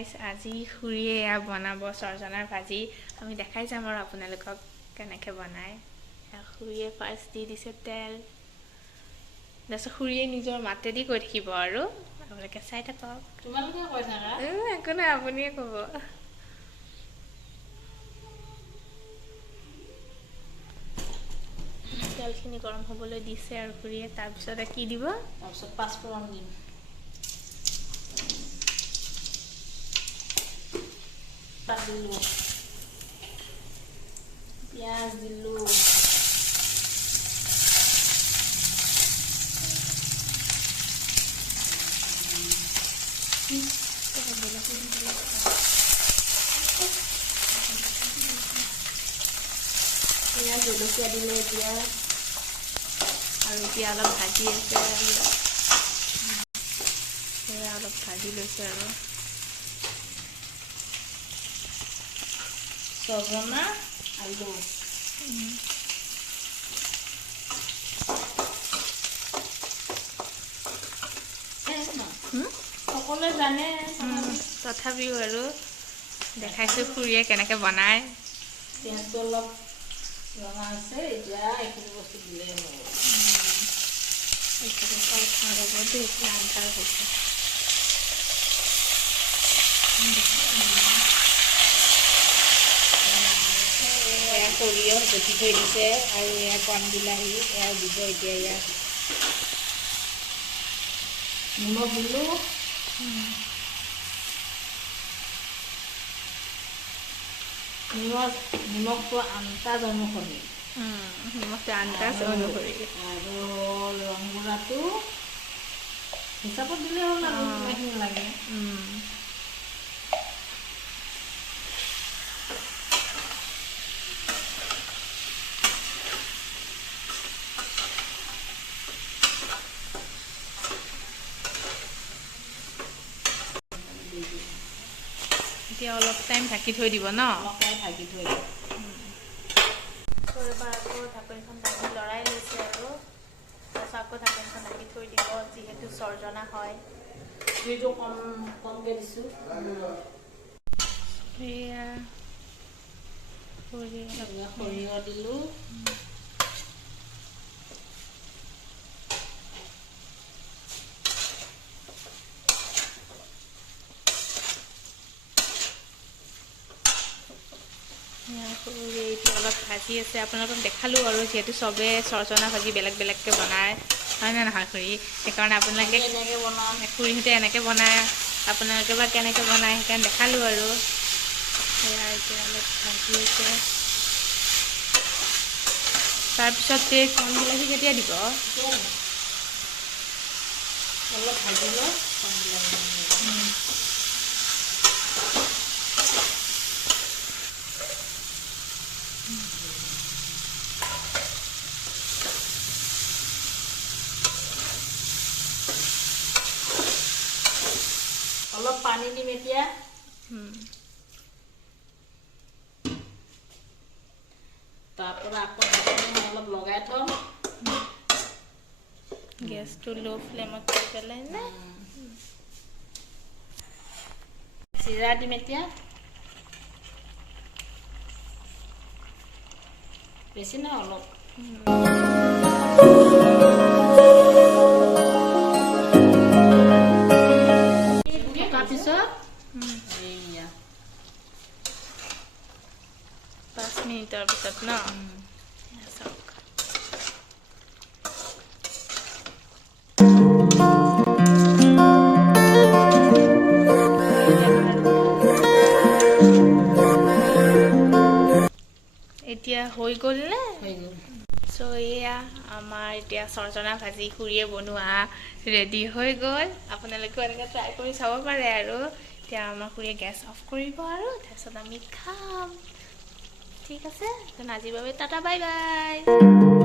guys আজি খুৰীয়ে বনাব সৰজনাৰ ভাজি আমি দেখাই যাম আৰু আপোনালোকক কেনেকৈ বনায় খুৰীয়ে ফাৰ্ষ্ট দি দিছে তেল তাৰপিছত খুৰীয়ে নিজৰ মাতেদি কৈ থাকিব আৰু আপোনালোকে চাই থাকক তোমালোকে কৈ থাকা একো নাই আপুনিয়ে ক'ব তেলখিনি গৰম হ'বলৈ দিছে আৰু খুৰীয়ে তাৰপিছতে কি দিব তাৰপিছত পাঁচফোৰণ দিম তাত দিলোঁ পিঁয়াজ দিলোঁ পিঁয়াজ জলকীয়া দিলে এতিয়া আৰু এতিয়া অলপ ভাজি আছে সেয়া অলপ ভাজি লৈছে আৰু সজনা আলু সকলোৱে জানে তথাপিও আৰু দেখাইছোঁ খুৰীয়ে কেনেকৈ বনায় পিঁয়াজটো অলপ ৰঙা আছে এতিয়া এইখিনি বস্তু দিলেই হ'ব আন্ধাৰ হৈছে এয়া সৰিয়হ বেছি থৈ দিছে আৰু এয়া কণ বিলাহী এয়া দিব এতিয়া ইয়াত নিমখ দিলোঁ নিমখটো আন্দাজ অনুসৰি নিমখটো আন্দাজ অনুসৰি আৰু ৰং গুড়াটো হিচাপত দিলে হ'ল আৰু কিমানখিনি লাগে এতিয়া অলপ টাইম ঢাকি থৈ দিব ন ঢাকি থৈ দিব এবাৰ আকৌ ঢাকনিখন ঢাকি লৰাই লৈছে আৰু তাৰপিছত আকৌ ঢাকনিখন ঢাকি থৈ দিব যিহেতু সৰজনা হয় জুইটো কমকৈ দিছোঁ সেয়া সৰিয়হ দিলোঁ এতিয়া অলপ ভাজি আছে আপোনালোকক দেখালোঁ আৰু যিহেতু চবে সৰজনা ভাজি বেলেগ বেলেগকৈ বনায় হয় নে নহয় খুৰী সেইকাৰণে আপোনালোকে এনেকৈ বনাওঁ খুৰীহঁতে এনেকৈ বনায় আপোনালোকে বা কেনেকৈ বনায় সেইকাৰণে দেখালোঁ আৰু সেয়া এতিয়া অলপ ভাজি আছে তাৰপিছত কণ বিলাহী কেতিয়া দিব অলপ ভাজি লওঁ অলপ পানী দিম এতিয়া তাৰপৰা আকৌ অলপ লগাই থ'ম গেছটো ল' ফ্লেমত দি পেলাই নে জিৰা দিম এতিয়া বেছি নহয় অলপ তাৰপিছত 5 মিনিটৰ পিছত ন চাওক এতিয়া হৈ গ'ল নে চ' এয়া আমাৰ এতিয়া সৰজনা ভাজি খুৰীয়ে বনোৱা ৰেডি হৈ গ'ল আপোনালোকেও এনেকৈ ট্ৰাই কৰি চাব পাৰে আৰু এতিয়া আমাৰ খুৰীয়ে গেছ অফ কৰিব আৰু তাৰপিছত আমি খাম ঠিক আছে আজিৰ বাবে টাটা বাই বাই